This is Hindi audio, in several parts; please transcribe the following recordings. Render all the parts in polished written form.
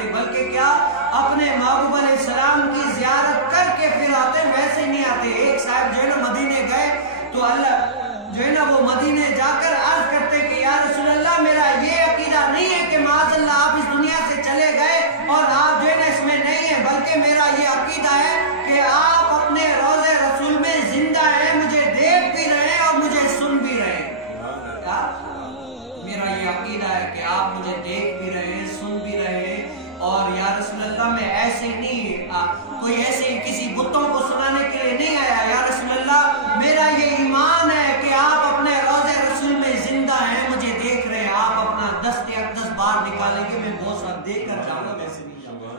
आते, बल्कि क्या अपने महबूब अलैहिस्सलाम की ज़ियारत करके फिर आते, वैसे नहीं आते। एक साहब जो है ना मदीने गए तो अल्लाह जो है ना वो मदीने जाकर अर्ज करते कि या रसूल अल्लाह, मेरा ये अकीदा नहीं है कि माज़अल्लाह आप इस दुनिया से चले गए और आप जो है ना इसमें नहीं है, बल्कि मेरा ये अकीदा है कि आप अपने रोज़े रसूल में जिंदा हैं, मुझे देख भी रहे हैं और मुझे सुन भी रहे हैं। क्या मेरा ये अकीदा है कि आप मुझे देख भी रहे हैं, सुन भी रहे हैं। और या रसूल अल्लाह, मैं ऐसे नहीं कोई ऐसे किसी बुतों को सुनाने के लिए नहीं आया। या रसूल अल्लाह, मेरा ये ईमान है कि आप अपने रोज़े रसूल में जिंदा हैं, मुझे देख रहे हैं। आप अपना दस्त अक़दस बाहर निकालेंगे, मैं बहुत सब देख कर जाऊंगा, वैसे नहीं जाऊंगा।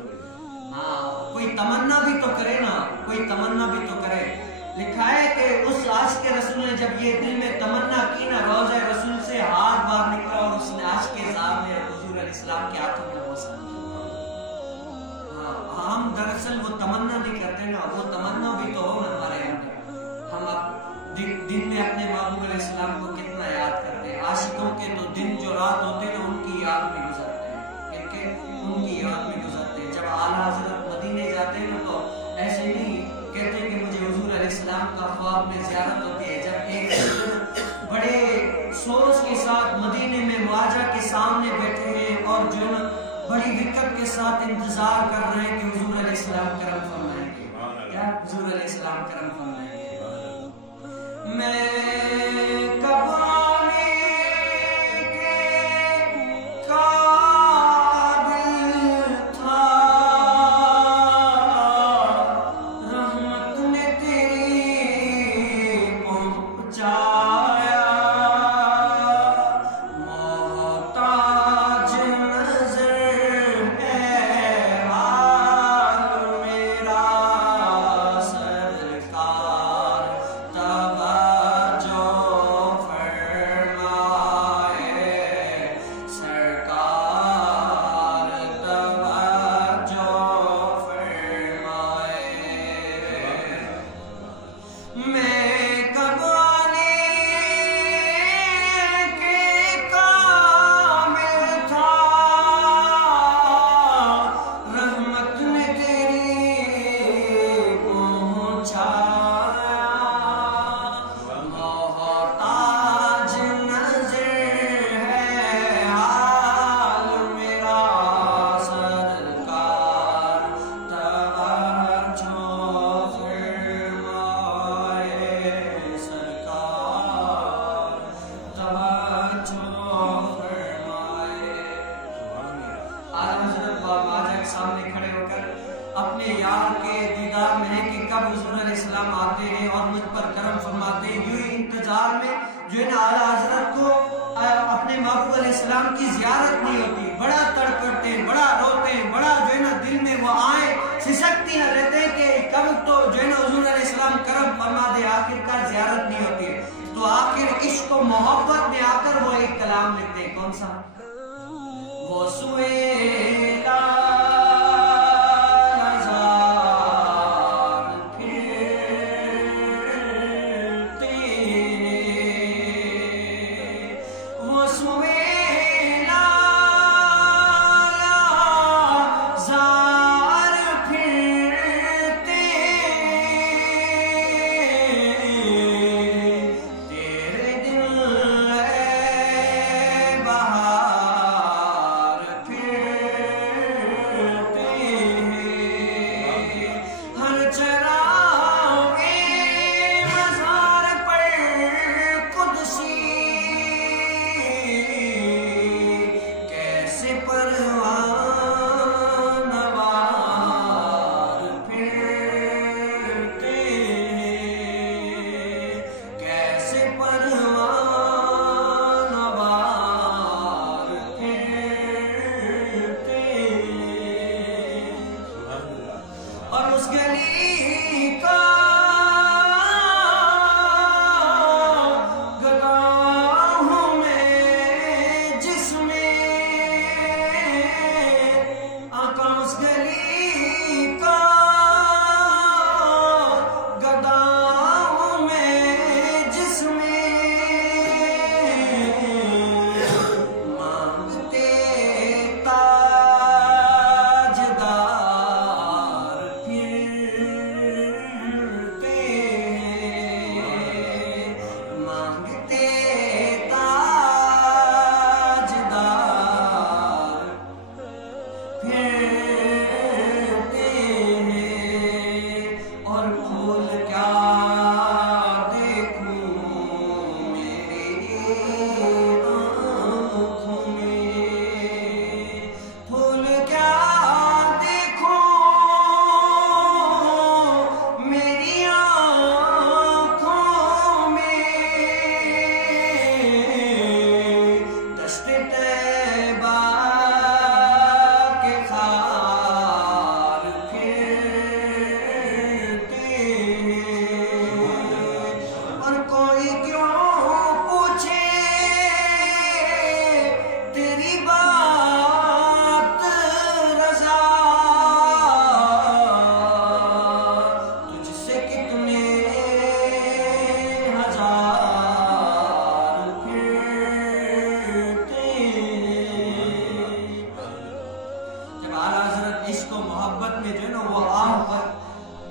हाँ, कोई तमन्ना भी तो करे ना, कोई तमन्ना भी तो करे। लिखा है कि उस आशिक़ रसूल ने जब ये दिल में तमन्ना की ना, रोज़े रसूल से हाथ बाहर निकला और उसने आशिक़ ज़ात ने हुज़ूर अलैहिस्सलाम के हाथों में बोसा। हम दरअसल वो तमन्ना नहीं करते ना, वो तमन्ना भी तो हो ना हमारे अंदर। हम अब दिन में अपने महबूब अलैहिस्सलाम को कितना याद करते हैं। आशिकों के तो दिन जो रात होते हैं उनकी याद में गुजरते हैं, क्योंकि उनकी याद में गुजरते हैं। जब आला हज़रत मदीने जाते हैं ना तो ऐसे नहीं कहते कि मुझे हुज़ूर अलैहिस्सलाम का ख्वाब में ज़ियारत होती है। जब एक बड़े सोच के साथ मदीने में मुआजा के सामने बैठे हैं और जो बड़ी दिक्कत के साथ इंतजार कर रहे हैं कि हुज़ूर अलैहिस्सलाम करम फरमाएंगे, क्या हुज़ूर अलैहिस्सलाम करम फरमाएंगे। मैं कब आने के काबिल था, रहमत ने तेरी पहुंचाया, मोहताज सामने खड़े होकर अपने यार के दीदार में है कि कब हुज़ूर अलैहिस्सलाम आते हैं और मुझ पर करम फरमाते हैं। यूं ही इंतजार में जो है ना आला हज़रत को अपने महबूब अलैहिस्सलाम की ज़ियारत नहीं होती। बड़ा तड़पते हैं, बड़ा रोते हैं, बड़ा जो है ना दिल में वो आए सिसकती न रहते हैं कि कब तो जो है ना हुज़ूर अलैहिस्सलाम करम फरमा दे, आखिरकार ज़ियारत नहीं होती है। तो आखिर इश्क और मोहब्बत में आकर वो एक कलाम लिखते हैं। कौन सा? वो सुएला फिर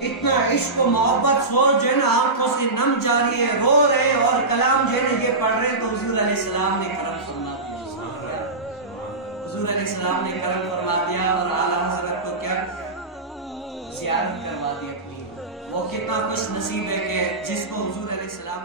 इतना इश्क और मोहब्बत सोच जो है ना आंखों से नम जा रही है, रो रहे और कलाम जो है ना ये पढ़ रहे हैं, तो हुजूर अलैहिस्सलाम ने करम फरमा दिया। हुजूर अलैहिस्सलाम ने करम फरमा दिया और आला हज़रत को क्या ज़ियारत करवा दी अपनी। वो कितना खुश नसीब है कि जिसको हुजूर अलैहिस्सलाम